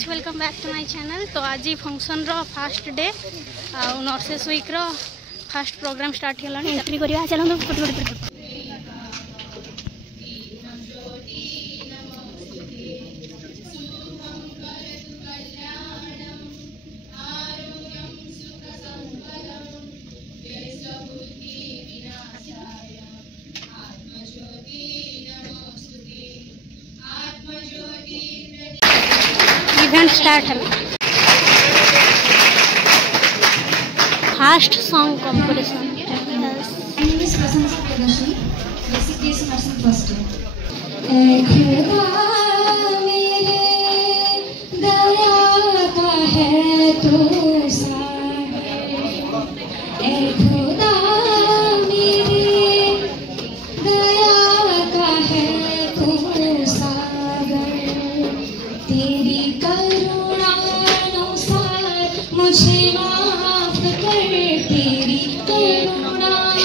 Guys welcome back to my channel. तो आज function रो फास्ट डे नर्सेस वीक रो फास्ट प्रोग्राम स्टार्ट होगा। एंट्री करिया चलो फट इवेंट स्टार्ट है। First song competition. मुझे माफ कर, तेरी करुणानुसार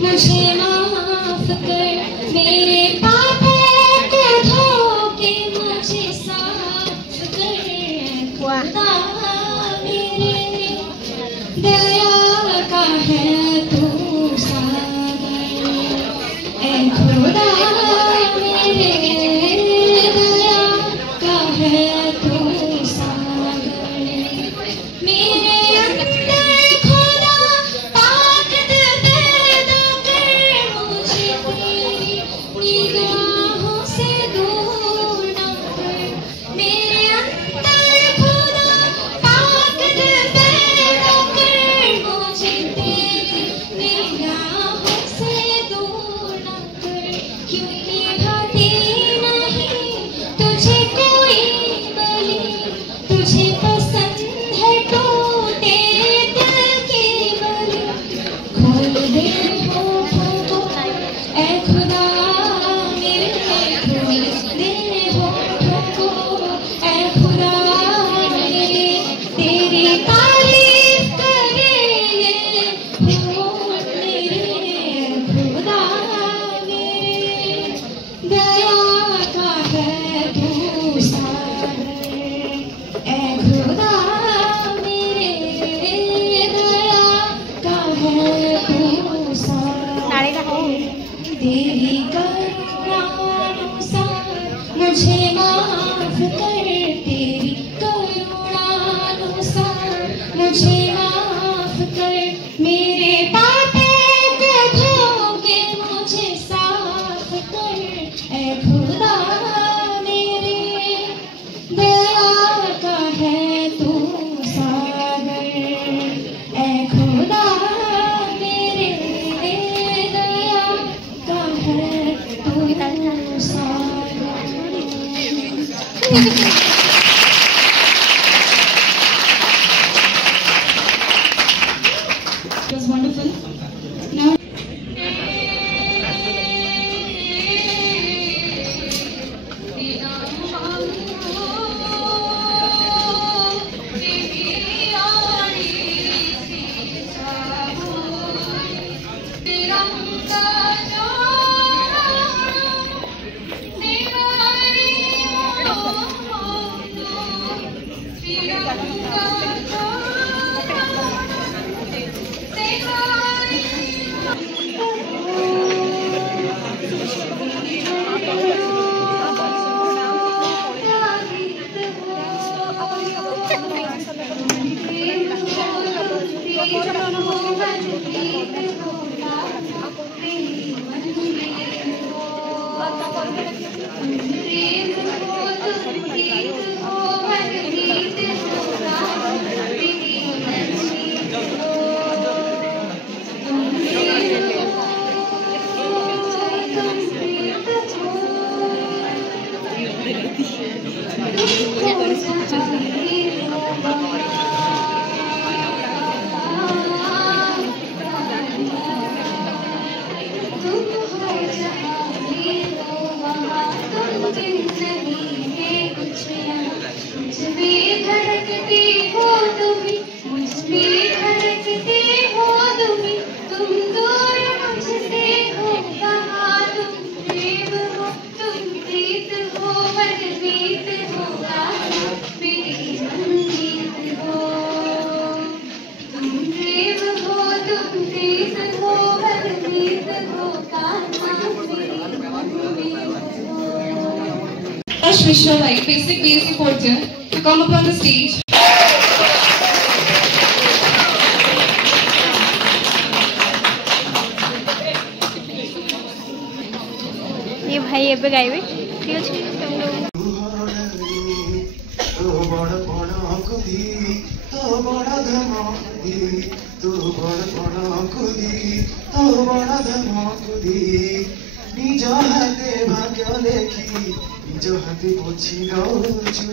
मुझे माफ कर, मेरे पापों को धो के मुझे साफ कर। खुदा मेरे दया का है तू सागर, ऐ खुदा मेरे दया का है तू तेरी करुणानुसार मुझे माफ कर, तेरी करुणानुसार मुझे माफ कर, मेरे पापों को धो के मुझे साफ कर। ऐ खुदा मेरे दया का है तू सागर, ऐ खुदा It was wonderful. Now तुम प्रीत हो, वरदीत होगा। Ash Mishra, like basic BSc fourth year, to come up on the stage. ये भाई एबे गाइबे ठीक अछि निज हाथे भाग्य लेखी निज हाथे पोछि दौछु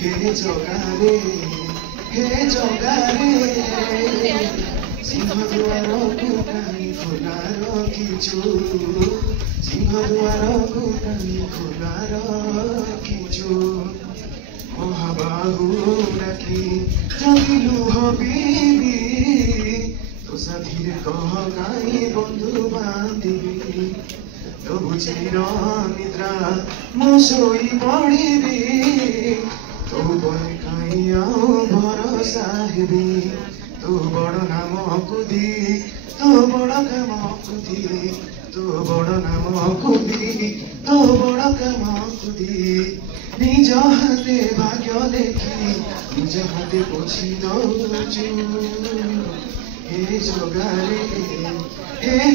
हे जगारे सिंहद्वार को प्राणी खोला रखिछु सिंहद्वार को प्राणी खोला रखिछु महाबाहु डाकी जदि लुह बीबी तो साथीरे कह काई बंधु बांधिबी तो बुझिर निद्रा मो सोई पड़िबी तो बय काई आउ भरोसा हेबी तो बड़ नाम कुदी तो बड़ काम कुदी तो बड़ नाम कुदी तो बड़ काम कुदी निज हाथे भाग्य लेखी निज हाथे पोछि दौछु हे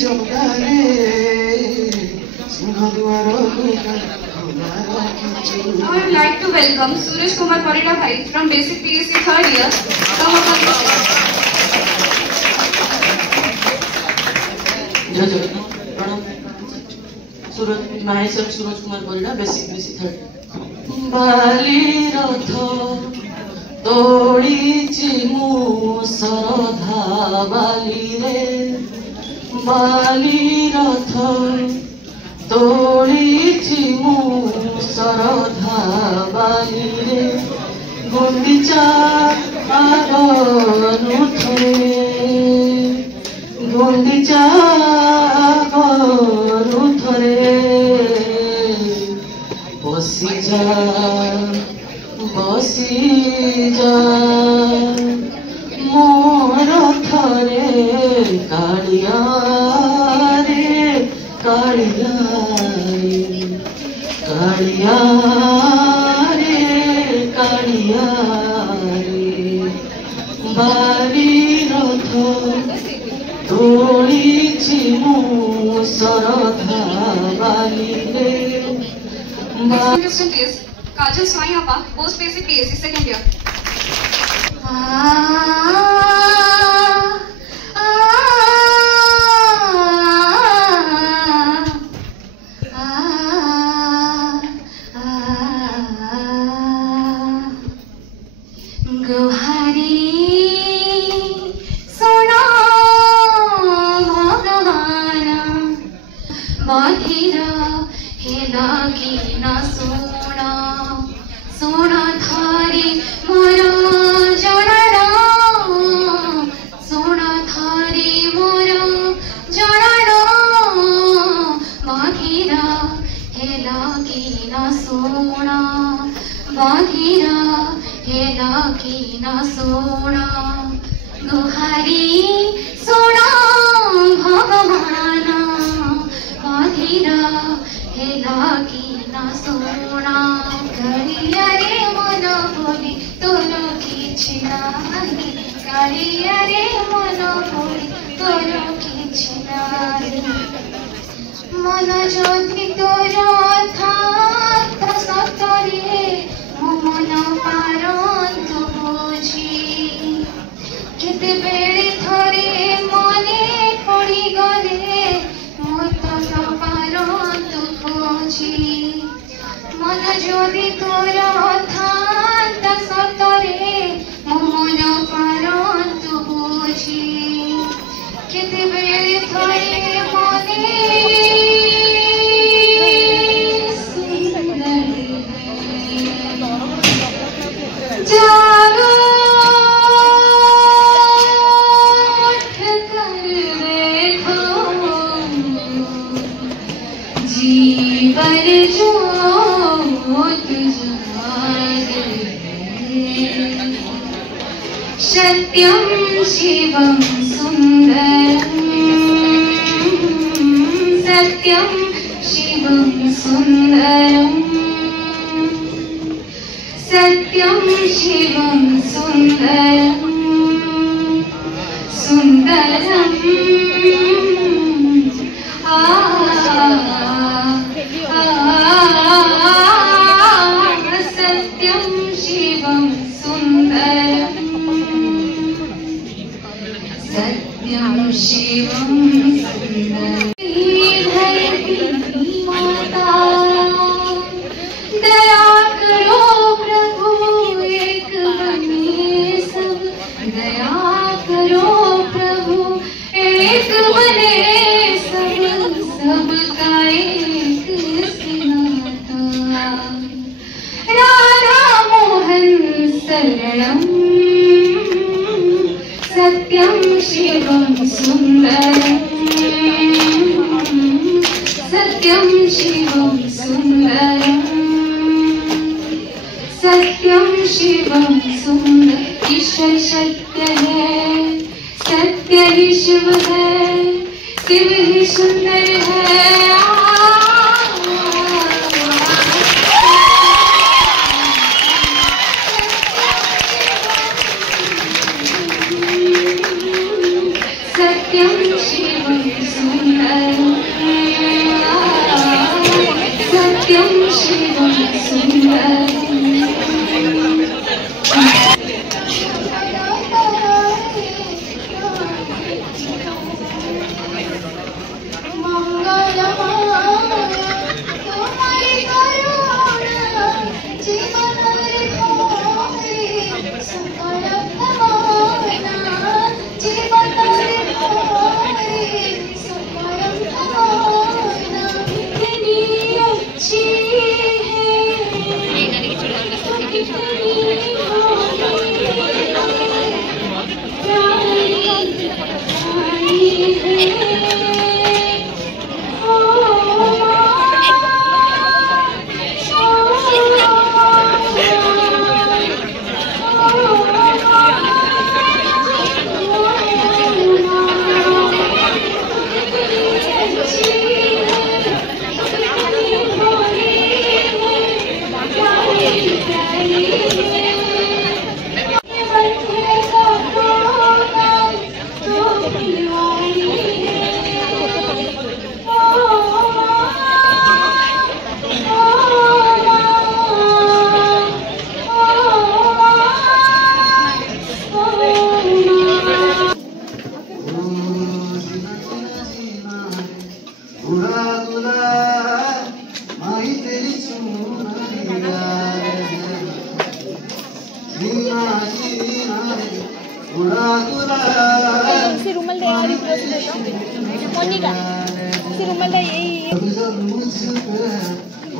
जगारे सिंहद्वार को खोला रखिछु। Now I would like to welcome Suraj Kumar Parida Bhai from Basic BSc third year. Come up on the stage. Suraj, myself Suraj Kumar Parida, Basic BSc third. Bali Ratha तोड़ीची मु सरधा बाली रे बाली रथ तोड़ीची मु सरधा बाली रे गुंडीचा आरुथरे गुंडीचा आरुथरे बसी जा मोर थरे कालिया रे कालिया रे कालिया रे बारी रथ तोड़ीची मु सरधा बाली रे contestant is Kajal Swayappa, post basic BSc second year. गुहारी सुना भगवान बधिर हेला कि न सुना सुना थारी मोर जड़र सुना थारी मोर जड़र बधिर हेला कि न सुना बधिर हेला कि न सुना गुहारी सुना भगवान बधिर हेला कि न सुना करिया रे मन बोली तोर किछि नाही करिया रे मन बोली तोर किछि नाही मन ज्योति तोर थात सतरे मन पारंतु बुझी केते बेड़ी थरे मने पड़ी गले मत पारंतु बुझी मन ज्योति तोर थात सतरे मन पारंतु बुझी केते बेड़ी थरे मने जागो उठ कर देखो जीवन ज्योत जागे सत्यम शिवम सुंदरम सत्यम शिवम सुंदरम शिवं सुन्दरं सुन्दरं सत्यं शिवं सुन्दरं सत्यं शिवं सुन्दरं माता दया करो प्रभु एक बने सब दया करो प्रभु एक बने सब सबका एक सिनाता राधा मोहन शरणं सत्यं शिवं सुन्दरं सत्यं शिवं सुन्दरं सत्यं शिवं सुन्दर ईश्वर सत्य है सत्य ही शिव है शिव ही सुंदर है सत्यं शिवं सुन्दरं सत्यं शिवं सुन्दरं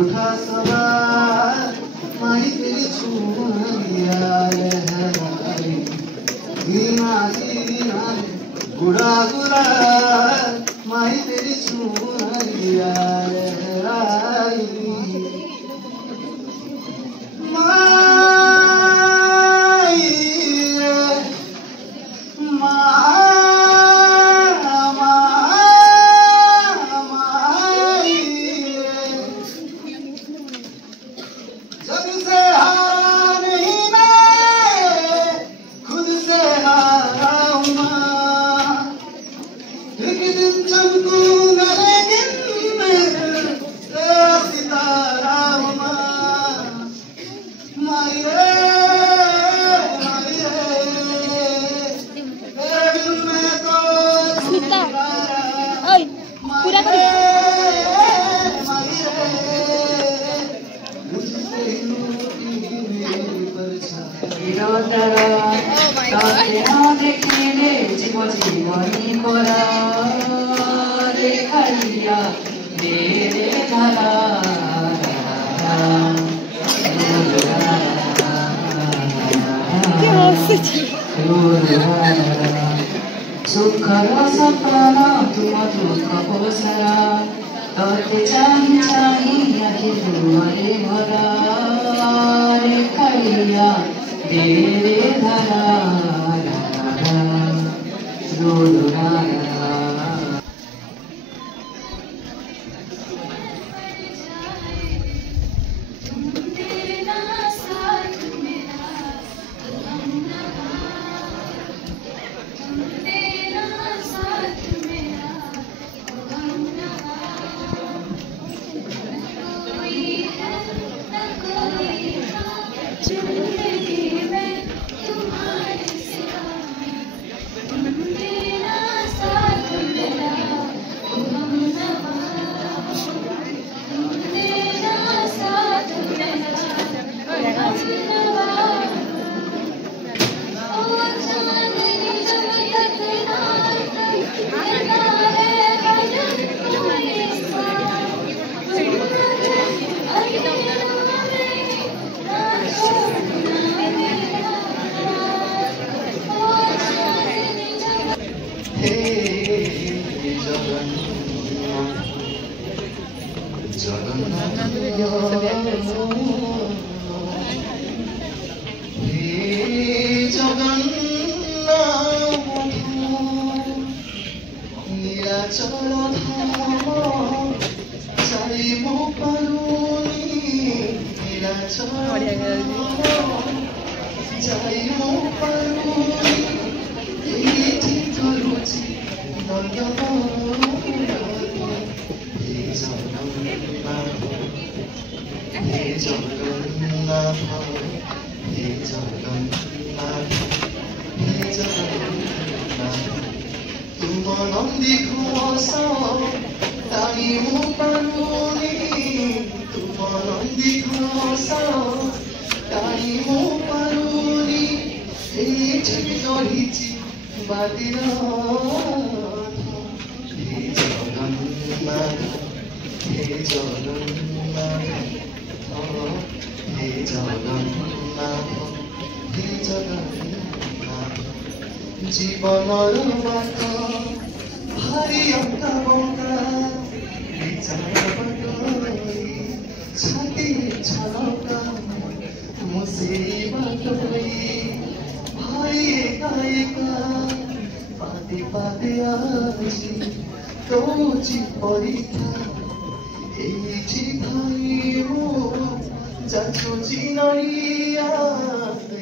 उठा सवार माही तेरी चूड़िया लहराई दीना दीना गुड़ा गुड़ा माही तेरी चूड़िया लहराई माई सुखरा सपना तुम दुख पोसरा तोते चाही चाही आखिर तुम्हारे भरा रे खड़िया दे रे धरा रो যাই মো পারুনি এইটি ধরুছি হে জগন্নাথ হে জগন্নাথ হে জগন্নাথ হে জগন্নাথ তুম নন্দী ঘোষ তাই মো পারুনি তুম নন্দী ঘোষ তাই মো পারুনি এইটি ধরিছি বাদিনাথ হে জগন্নাথ হে জগন্নাথ হে জগন্নাথ হে জগন্নাথ জীবনর বাট ভারি অঙ্কা বঙ্কা বিচার বাটই ছাতি ছলকা মো সেই বাটই ভাই একা একা পাদে পাদে আছি দৌছি পরীক্ষা এইটি ভাই মো যাচ্ছি নড়িয়া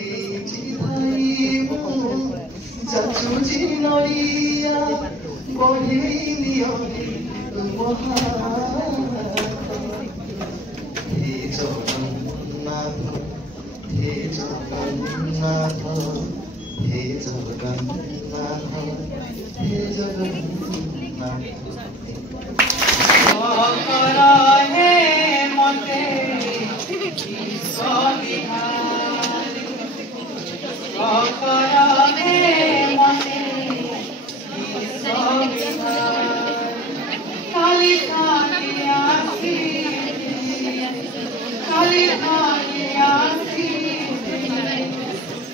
এইটি ভাই মো যাচ্ছি নড়িয়া বহে নিয়মে হে জগন্নাথ হে জগন্নাথ হে জগন্নাথ হে জগন্নাথ হে মতে হে মতে খালি খালি আসি খালি খালি আসি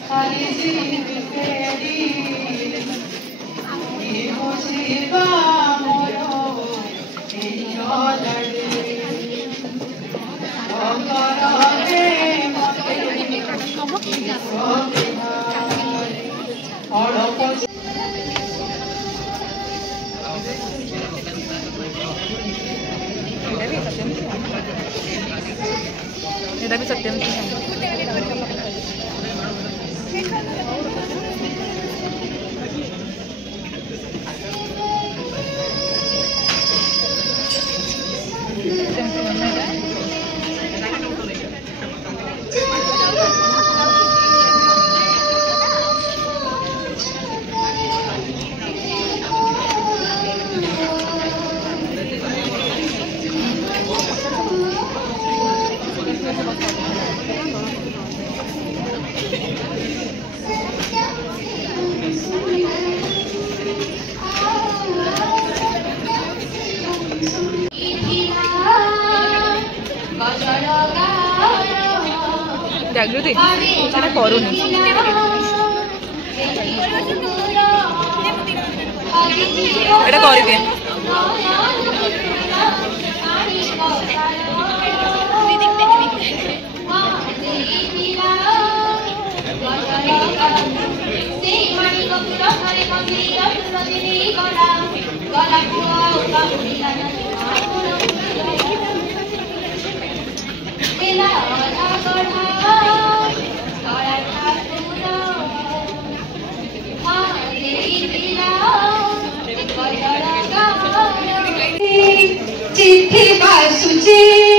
খালি জিবি ফেরি বুঝিবা মোর এই জলে হে মতে অড়প এটা भी सत्यम से जागृति সেটা করুনি এটা করবে चिट्ठी बासुची